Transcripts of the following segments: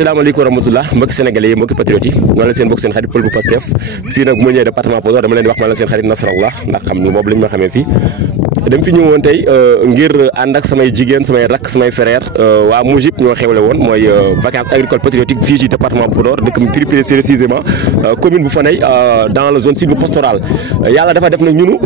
asalaamaaleykum wa rahmatulah mbokki sénégalais yi mbokki patriotes yi noonu la seen mbokk seen xarit Pël bu Pastef fii nag bu ma ñëwee département Podor dama leen di wax ma la seen xarit Nasrallah ndax xam ni boobu lañ ma xamee fii dem fi ñëwoon tey ngir ànd ak samay jigéen samay rakk samay frère waa Mujib ñoo xewle woon mooy vacances agricoles patriotiques fii ci département Podor dëkk plus précisément commune bu Fanay dans la zone sylvo-pastorale yàlla dafa def nag ñunu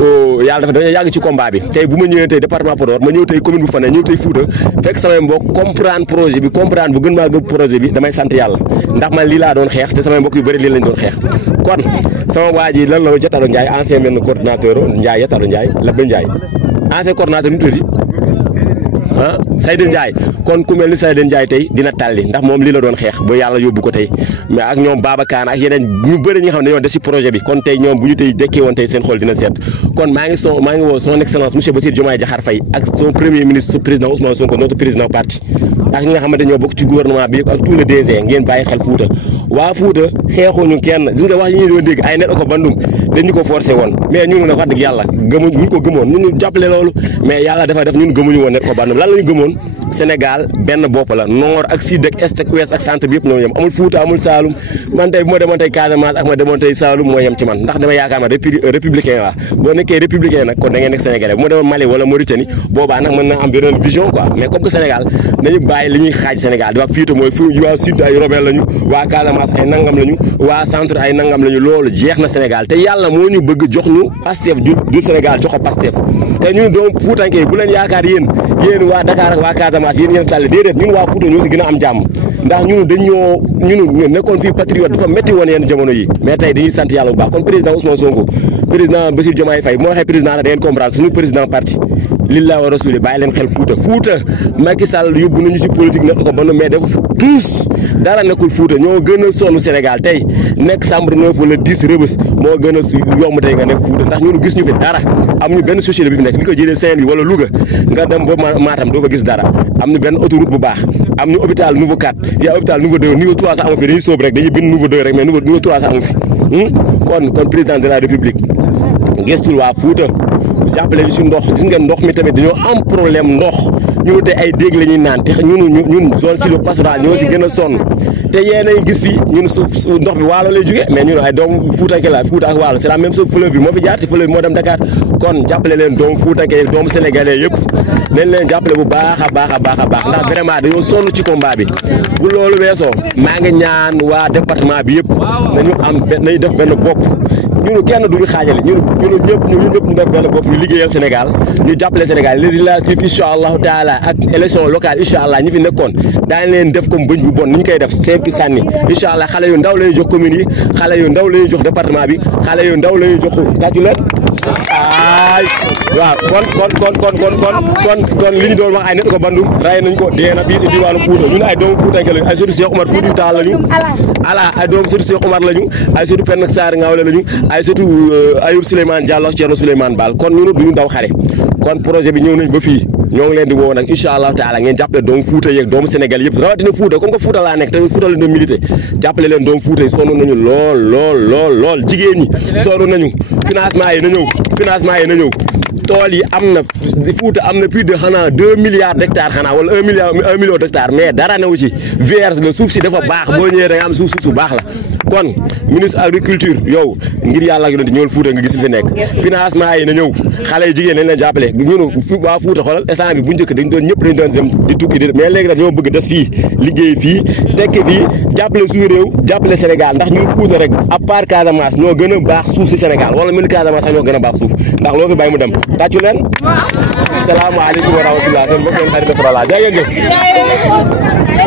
yàlla dafa dañoo yàgg ci combat bi tey bu ma ñëwee tey département Podor ma ñëw tey commune bu Fanay ñëw tey Fouta fekk samay mbokk comprendre projet bi comprendre bu gën maa gëm projet bi damay sant yàlla ndax man lii laa doon xeex te samay mbokk yu bëri lii lañ doon xeex kon sama waa ji lan la Jatalo Ndiaye ancien benn coordinateur Ndiaye Jatalo Ndiaye Labbe Ndiaye ancien coordinateur nu tuddi Seydou Ndiaye kon ku mel ni Seydou Ndiaye tey dina tàlli ndax moom lii la doon xeex ba yàlla yóbbu ko tey mais ak ñoom Babacar ak yeneen ñu bëri ñi nga xam ne dañoo des ci projet bi kon tey ñoom bu ñu tey dekkee woon tey seen xol dina seet kon maa ngi woo son excellence monsieur Bassirou Diomaye Diakhar Faye ak son premier ministre président Ousmane Sonko notre président parti ak ñi nga xamante ñoo bokk ci gouvernement bi ak tout le DG ngeen bàyyi xel Fouta waa Fouta xeexuñu kenn gis nga wax yi ñu doon dégg ay net ko bandum dañu ko forcé woon mais ñun nag wax dëgg yàlla gëmuñ ñu ko gëmoon ñun jàppale loolu mais yàlla dafa def ñun gëmuñu woon net ko bandum lan la ñu gëmoon Sénégal benn bopp la nord ak sud ak est ak ouest ak centre bi yëpp ñoo yem amul Fouta amul Saloum man tey bu ma demoon tey Casamance ak ma demoon tey Saloum moo yem ci man ndax dama yaakaar ma républicain la boo nekkee républicain nag kon da ngeen nekk sénégalais bu ma demoon Mali wala Mauritanie boobaa nag mën na am beneen vision quoi mais comme que Sénégal nañu bàyyi li ñuy xaaj Sénégal di wax Fouta mooy fu waa sud ay rebelle lañu waa Casamance ay nangam lañu waa centre ay nangam lañu loolu jeex na Sénégal te yàlla moo ñu bëgg jox ñu Pastef du Sénégal jox ko Pastef te ñun doom Foutanké bu leen yaakaar yéen waa Dakar ak waa Casamance yéen ngeen tàlli déedéet ñun waa Fouta ñoo si gën a am jàmm ndax ñun nekkoon fii patriote dafa métti woon yenn jamono yi mais tey dañuy sant yàlla bu baax kon président Ousmane Sonko président Bassirou Diomaye Faye moo waxee président da ngeen comprendre suñu président parti lillahi wa rasuli bàyyi leen xel Fouta Macky Sall yóbbu nañu si politique nekk ko ba mais def tous dara nekkul Fouta ñoo gën a sonn Sénégal tey nekk Sambre 9 wala 10 Rebeuss moo gën a yomb tey nga nekk Fouta ndax ñun gis ñu fi dara am ñu benn société bi fi nekk li ko jëlee Saint-Louis wala Louga nga dem ba Matam doo fa gis dara am ñu benn autoroute bu baax am ñu hôpital niveau 4 yaa hôpital niveau 2 niveau 3 sax amu fi dañuy sóob rek dañuy bind niveau 2 rek mais niveau 3 sax amu fi kon président de la république gestul waa Fouta jàppale ñu si ndox gis ngeen ndox mi tamit dañoo am problème ndox ñu te ay dégg la ñuy naan te ñun zone sylvo-pastorale ñoo si gën a sonn te yéen a gis fii ñun ndox bi waalo lay jóge mais ñun ay doomu Foutanké la Fouta ak waalo c'est la même chose fleuve bi moo fi jaar te fleuve bi moo dem Dakar kon jàppale leen doomu Foutanké doomu sénégalais yëpp nañ leen jàppale bu baax a baax ndax vraiment dañoo sonn ci combat bi bu loolu weesoo maa ngi ñaan waa département bi yëpp nañu def benn bopp ñun kenn duñu xaajale ñun ñëpp ñu def benn bopp ñu liggéeyal Sénégal ñu jàppale Sénégal législative incha allahu taala ak élection locale incha allah ñi fi nekkoon daañu leen def comme bëñ bu bon ni ñu koy def simple sànni incha allah xale yu ndaw la ñuy jox commune yi xale yu ndaw la ñuy jox département bi xale yu ndaw la ñuy jox tàccu leen ay waaw kon li ñu doon wax ay net ko bandum ray nañ ko dee na fii si diwaanu Fouta ñun ay doomu Foutanké lañu ay surtout Cheikh Oumar Foutiyou Tall lañu ay doomu surtout Cheikh Oumar lañu ay surtout Penn Sarr Ngawle lañu ay surtout Ayoub Souleymane Diallo Thierno Souleymane Baal kon ñun duñu daw xare kon projet bi ñëw nañ ba fii ñoo ngi leen di woo nag incha allahu taala ngeen jàppale doomu Fouta yeeg doomu Sénégal yëpp rawatina Fouta comme que Fouta laa nekk tamit Fouta la doon milité jàppale leen doomu Fouta yi sonn nañu lool jigéen ñi sonn nañu financement yi na ñëw tool yi am na Fouta am na plus de xanaa 2 milliards d'hectares xanaa wala 1 million d'hectares mais dara newu ci vierge la suuf si dafa baax boo ñëwee da nga am suuf su baax la kon ministre agriculture yow ngir yàlla ak yonent ñëwal Fouta nga gis fi nekk financement yi na ñëw xale yi jigéen nañ leen jàppale ñun waa Fouta xoolal instant bi bu njëkk ñëpp dañ doon dem di tukki di mais léegi nag ñoo bëgg des fii liggéey fii tekki fii jàppale suñu réew jàppale Sénégal ndax ñun Fouta rek à part Casamance ñoo gën a baax suuf si Sénégal wala mel Casamance sax ñoo gën a baax suuf ndax loo fi bàyyi mu dem tàccu leen asalaamaaleykum wa rahmatulah seen mbokk yi xarit Nasrallah jaa ngeen jëf